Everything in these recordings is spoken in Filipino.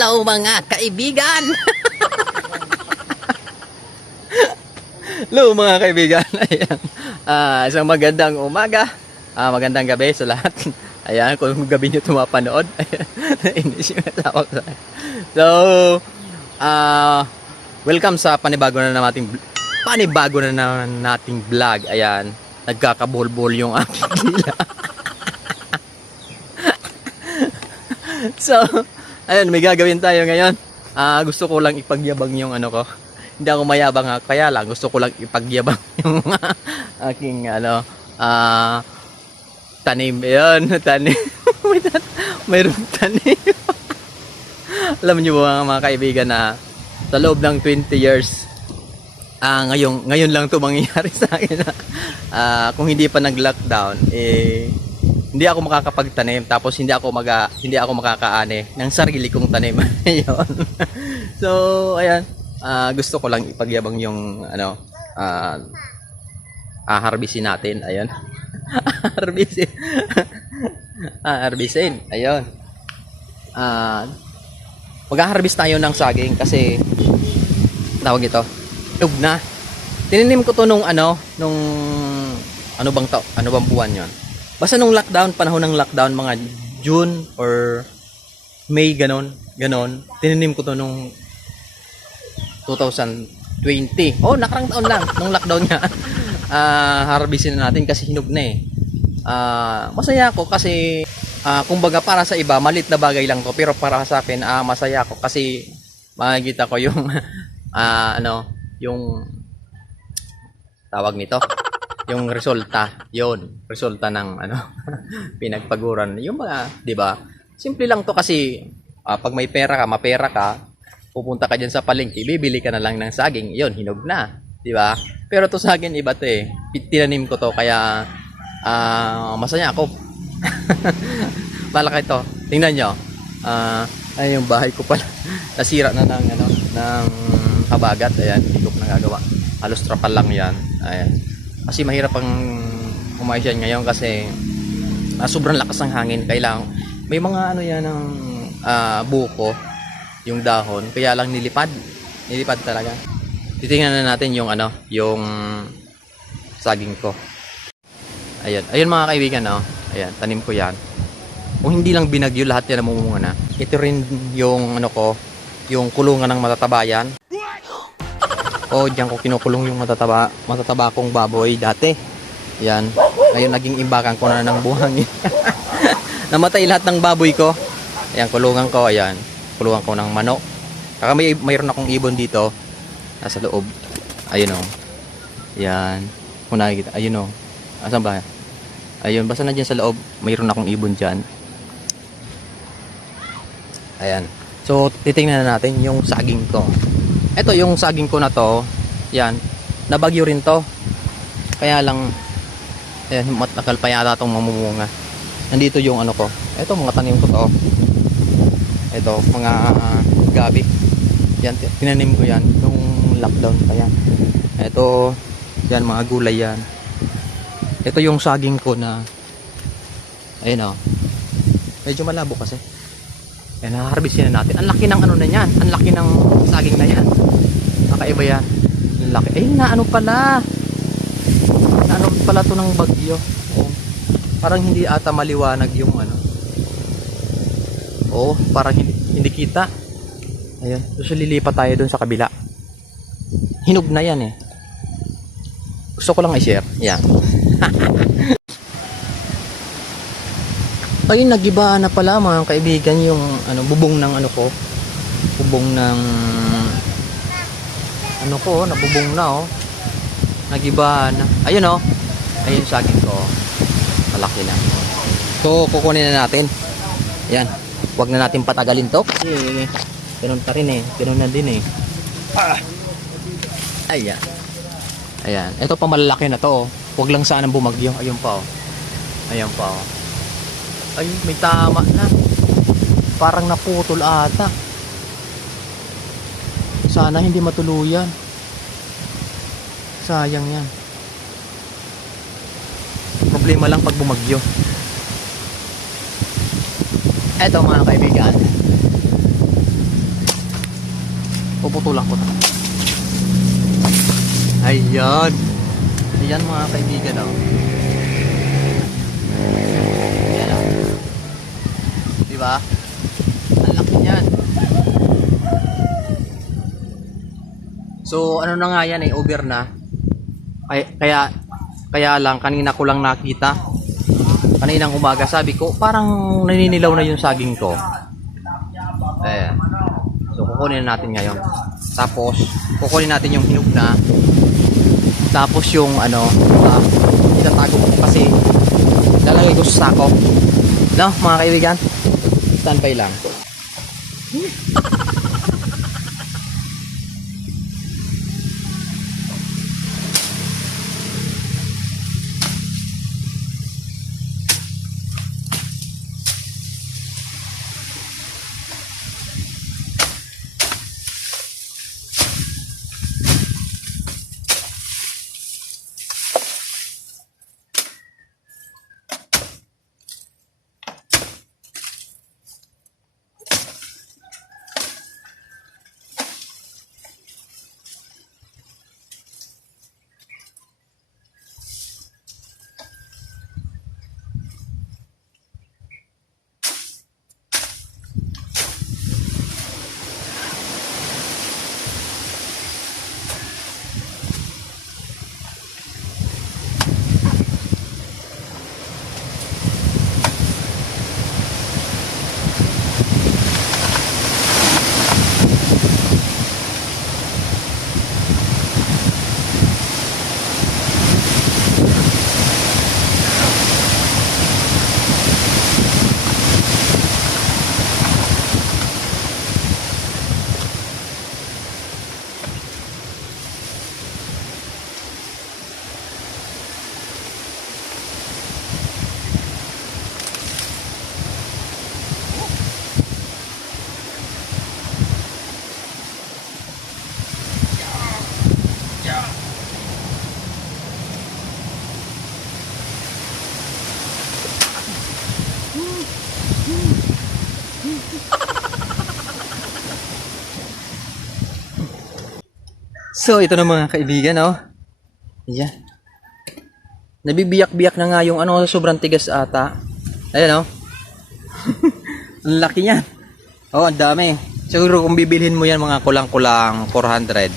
Hello mga kaibigan! Hello mga kaibigan! Ayan. Isang magandang umaga, magandang gabi sa lahat. Ayan, kung gabi nyo tumapanood. Nainis yung tawag sa akin. So, welcome sa panibago na nating vlog. Ayan, nagkakabol-bol yung aking gila. So, ayun, may gagawin tayo ngayon. Gusto ko lang ipagyabang yung ano ko. Hindi ako mayabang ha, kaya lang gusto ko lang ipagyabang yung aking tanim. Ayun, tanim. Mayroong tanim. Alam niyo ba mga kaibigan na sa loob ng 20 years, ngayon lang 'to mangyayari sa akin. Kung hindi pa nag-lockdown, hindi ako makakapagtanim, tapos hindi ako makakaani ng sarili kong tanim. Ayun. So, ayan, gusto ko lang ipagyabang yung harvestin natin. Ayun. Harvestin. Ayun. Mag-harvest tayo ng saging kasi tawag ito, tub na. Tininim ko to nung ano bang buwan 'yon? Basta nung lockdown, panahon ng lockdown, mga June or May, ganon. Tininim ko to nung 2020. Oh, nakarang taon lang, nung lockdown nga. Harvestin na natin kasi hinog na eh. Masaya ako kasi, kumbaga para sa iba, malit na bagay lang to. Pero para sa akin, masaya ako kasi makikita ko yung, yung tawag nito. Yung resulta ng pinagpaguran yung mga, 'di ba? Simple lang to kasi pag may pera ka, mapera ka, pupunta ka diyan sa palengke, bibili ka na lang ng saging, 'yon, hinog na, 'di ba? Pero to sa akin iba to eh. Tinanim ko to kaya masaya ako. Malaki to. Tingnan niyo. Ay yung bahay ko pala nasira na ng habagat. Ayan, hindi ko na nagagawa. Halos trapal lang 'yan. Ayan. Kasi mahirap ang umayos yan ngayon kasi sobrang lakas ng hangin. Kailangan may mga yan ng buko yung dahon, kaya lang nilipad talaga. Titingnan na natin yung yung saging ko. Ayun mga kaibigan, ayan, tanim ko yan. Kung hindi lang binagyo, lahat yan namumunga na. Ito rin yung yung kulungan ng matatabayan. Diyan ko kinukulong yung matataba kong baboy dati. Yan. Ngayon naging imbakan ko na ng buhangin. Namatay lahat ng baboy ko. Ayan, kulungan ko. Ayan. Kulungan ko ng manok. Saka mayroon akong ibon dito. Nasa loob. Ayun o. Yan. Kung nakikita. Ayun o. Asan ba? Ayun. Basta na dyan sa loob. Mayroon akong ibon dyan. Ayan. So, titingnan na natin yung saging ko. Ito yung saging ko na to, yan, nabagyo rin to. Kaya lang, ayan, matagal pa yata itong mamumunga. Nandito yung ko. Ito, mga tanim ko to. Ito, mga gabi. Yan, tinanim ko yan nung lockdown pa yan. Ito, yan, mga gulay yan. Ito yung saging ko na, ayun medyo malabo kasi. Yan, harvestin na natin. Ang laki ng na yan. Ang laki ng saging na yan. Kakaiba yan. Ang laki. Ay, naano pala to ng bagyo. Parang hindi ata maliwanag yung parang hindi kita. Ayan. So, lilipat tayo dun sa kabila. Hinog na yan eh. Gusto ko lang i-share. Yan. Ayun, nagiba na pala mga kaibigan yung bubong ng ko. Bubong ng nabubong na Nagiba na. Ayun ayun saging ko. Malaki na. So, kukunin na natin. Yan. Huwag na natin patagalin to kasi ganun pa rin eh. Ganun na din eh. Ayan. Ayan. Ito pa malalaki na to. Huwag lang sanang bumagyo. Ayun pa Ayan pa Ayun, may tama na. Parang naputol ata. Sana hindi matuluyan. Sayang yan. Problema lang pag bumagyo. Eto mga kaibigan. Puputulan ko to. Ayan. Ayan mga kaibigan, oh. Ayan, oh. Diba? Ang laki niyan. So, ano na nga yan, over na. Kaya lang, kanina ko lang nakita. Kaninang umaga, sabi ko, parang naninilaw na yung saging ko. Ayan. So, kukunin natin ngayon. Tapos, kukunin natin yung hinog na. Tapos yung itatago ko kasi lalagay ko sa sako. No, mga kaibigan? Standby lang. So, ito na mga kaibigan, oh. Ayan. Nabibiyak-biyak na nga yung sobrang tigas ata. Ayan, oh. Ang laki niyan. Oh, ang dami. Siguro kung bibilhin mo yan mga kulang-kulang 400.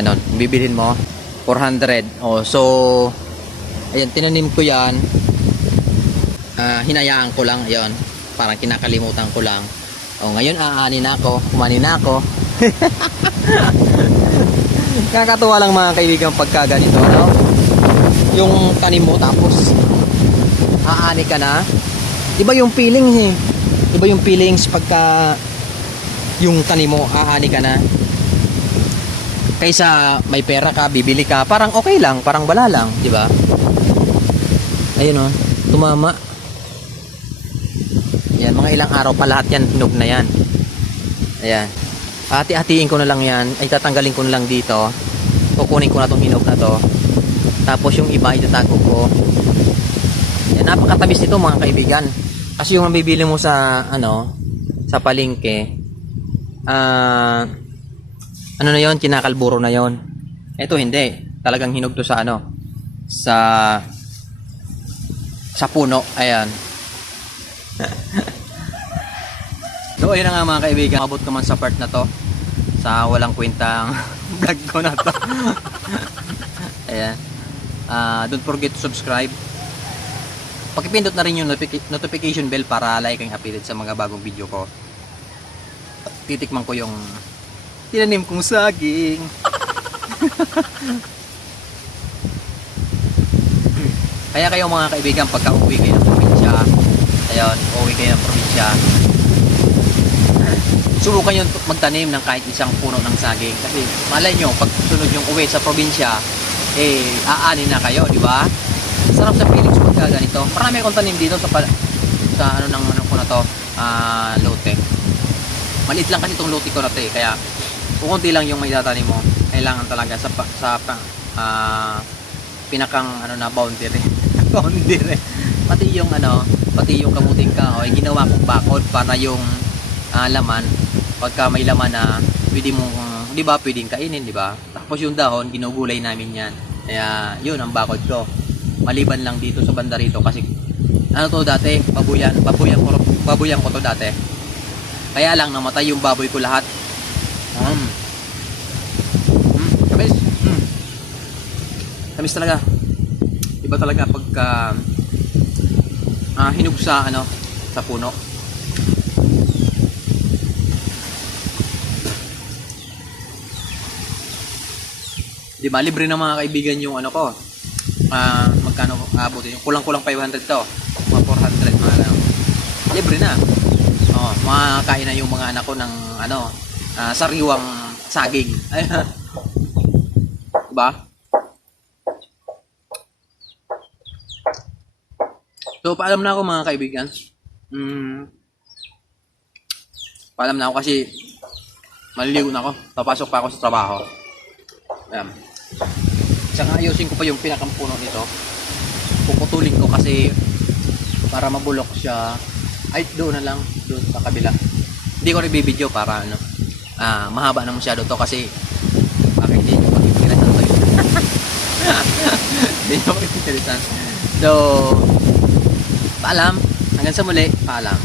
Ano, bibilhin mo 400. Oh, so ayan, tinanim ko yan. Hinayaan ko lang 'yon. Parang kinakalimutan ko lang. Oh, ngayon aani na ako, kumani na ako. Kakatuwa lang mga kaibigan pagka ganito, no? Yung tanim mo tapos aani ka na. Iba yung feelings eh. Iba yung feelings pagka yung tanim mo aani ka na. Kaysa may pera ka, bibili ka, parang okay lang, parang wala lang, di ba? Ayun oh, tumama. Yan, mga ilang araw pa lahat yan, hinog na yan. Ayan. Hati-hatiin ko na lang yan, ay tatanggalin ko na lang dito. Kukunin ko na tong hinog na to. Tapos yung iba itatago ko. Yan, napakatamis nito mga kaibigan. Kasi yung mabibili mo sa sa palengke, ano na yon, kinakalburo na yon. Ito hindi, talagang hinog to sa sa puno. Ayan. So ayun na nga mga kaibigan, abot ko man sa part na to, sa walang kwentang vlog ko na to. Ayan. Don't forget to subscribe. Pakipindot na rin yung notification bell para like ang updated sa mga bagong video ko. Titikman ko yung tinanim kong saging. Kaya kayo mga kaibigan, pagka uwi kayo ng probinsya, ayun, uwi kayo ng probinsya, subukan yung magtanim ng kahit isang puno ng saging. Kasi malay nyo, pag sunod yung uwi sa probinsya, aani na kayo, di ba? Sarap sa feelings pagka ganito. Marami akong tanim dito sa ko na to, lote. Maliit lang kasi itong lote ko na to, kaya kukunti lang yung may tatanim mo. Kailangan talaga sa pinakang boundary. Boundary. Pati yung kamuting kahoy, ginawa kong bakod para yung laman, pagka may laman na pwede mo di ba, pwedeng kainin, di ba? Tapos yung dahon, ginugulay namin yan. Kaya, yun ang bakod ko. Maliban lang dito sa banda rito kasi, ano to dati, babuyan ko to dati. Kaya lang, namatay yung baboy ko lahat. Tamis. Tamis talaga. Iba talaga pagka hinug sa, sa puno. Di ba, libre ng mga kaibigan yung ano ko. Magkano abutin yung kulang-kulang 500 to. Mga 400 mga ano. Libre na. Makakain na yung mga anak ko ng sariwang saging. Diba? So, paalam na ako mga kaibigan. Paalam na ako kasi maliligo na ako. Papasok pa ako sa trabaho. Ayan. Saka ayusin ko pa yung pinakampuno nito. Puputulin ko kasi para mabulok siya. Ay, doon na lang. Doon sa kabila. Hindi ko rin bibidyo para mahaba na masyado to kasi baka hindi nyo makikirisan to. Hindi nyo makikirisan. So, paalam. Hanggang sa muli, paalam.